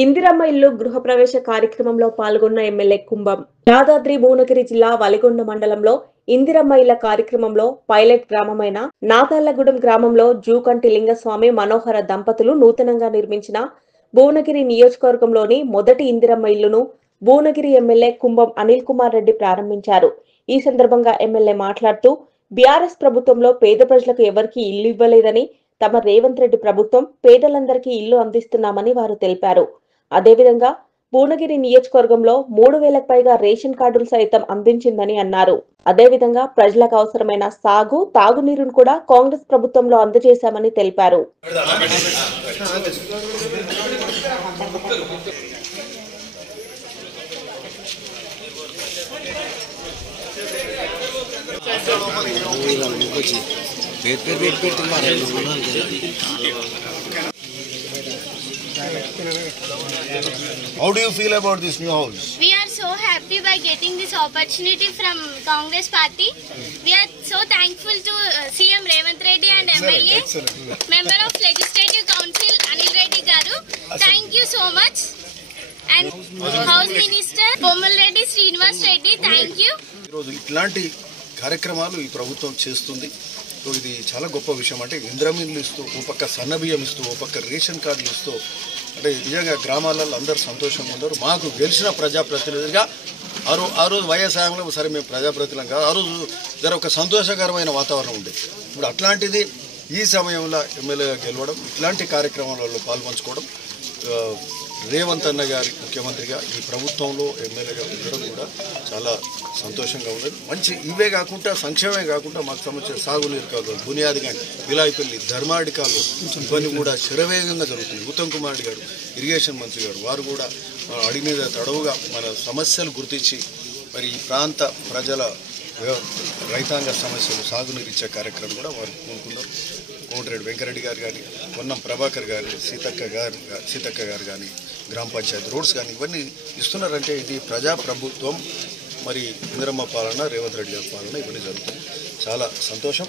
ఇందిరమ్మ ఇల్లు గృహప్రవేశ కార్యక్రమంలో పాల్గొన్న ఎమ్మెల్యే కుంభం. యాదాద్రి భువనగిరి జిల్లా వలిగొండ మండలంలో ఇందిరమ్మ ఇళ్ల కార్యక్రమంలో పైలట్ గ్రామమైన నాగాళ్లగూడెం గ్రామంలో జూకంటి లింగస్వామి మనోహర దంపతులు నూతనంగా నిర్మించిన భువనగిరి నియోజకవర్గంలోని మొదటి ఇందిరమ్మ ఇల్లును భువనగిరి ఎమ్మెల్యే కుంభం అనిల్ కుమార్ రెడ్డి ప్రారంభించారు. ఈ సందర్భంగా ఎమ్మెల్యే మాట్లాడుతూ బీఆర్ఎస్ ప్రభుత్వంలో పేద ప్రజలకు ఎవరికీ ఇల్లు ఇవ్వలేదని, తమ రేవంత్ రెడ్డి ప్రభుత్వం పేదలందరికీ ఇల్లు అందిస్తున్నామని వారు తెలిపారు. అదేవిధంగా భువనగిరి నియోజకవర్గంలో 3,000కు పైగా రేషన్ కార్డులు సైతం అందించిందని అన్నారు. అదేవిధంగా ప్రజలకు అవసరమైన సాగు, తాగునీరును కూడా కాంగ్రెస్ ప్రభుత్వంలో అందజేశామని తెలిపారు. How do you feel about this new house? We are so happy by getting this opportunity from Congress Party. We are so thankful to CM Revanth Reddy and MLA, Member of Legislative Council Anil Reddy Garu. Thank you so much. And House Minister Pommal Reddy Srinivas Reddy, thank you. ఇట్లాంటి కార్యక్రమాలు ఈ ప్రభుత్వం చేస్తుంది. ఇది చాలా గొప్ప విషయం. అంటే ఇంద్రమిల్లు ఇస్తూ, ఓ పక్క సన్నబియ్యం ఇస్తూ, ఓ పక్క రేషన్ కార్డులు ఇస్తూ, అంటే నిజంగా గ్రామాలలో అందరూ సంతోషంగా ఉన్నారు. మాకు గెలిచిన ప్రజాప్రతినిధులుగా ఆ రోజు వైఎస్ఆర్లో సరే మేము ప్రజాప్రతినిధులం కాదు, ఆ రోజు జర ఒక సంతోషకరమైన వాతావరణం ఉండేది. ఇప్పుడు అట్లాంటిది ఈ సమయంలో ఎమ్మెల్యేగా గెలవడం, ఇట్లాంటి కార్యక్రమాలలో పాల్పంచుకోవడం, రేవంత్ అన్న గారి ముఖ్యమంత్రిగా ఈ ప్రభుత్వంలో ఎమ్మెల్యేగా ఉండడం కూడా చాలా సంతోషంగా ఉన్నది. మంచి ఇవే కాకుండా, సంక్షేమమే కాకుండా మాకు సంబంధించిన సాగునీరు కాదు, బునియాది కానీ, విలాయిపల్లి, ధర్మాడికాలు ఇవన్నీ కూడా శరవేగంగా జరుగుతుంది. ఉత్తమ్ కుమార్ రెడ్డి గారు, ఇరిగేషన్ మంత్రి గారు, వారు కూడా అడి మీద తడవుగా మన సమస్యలు గుర్తించి మరి ఈ ప్రాంత ప్రజల రైతాంగ సమస్యలు సాగునీరు ఇచ్చే కార్యక్రమం కూడా వారు కోరుకున్నారు. కోమటిరెడ్డి వెంకరెడ్డి గారు కానీ, పొన్నం ప్రభాకర్ గారు, సీతక్క గారు కానీ, గ్రామ పంచాయతీ రోడ్స్ కానీ ఇవన్నీ ఇస్తున్నారంటే ఇది ప్రజాప్రభుత్వం, మరి ఇందిరమ్మ పాలన, రేవంత్ రెడ్డి గారి పాలన ఇవన్నీ జరుగుతుంది. చాలా సంతోషం.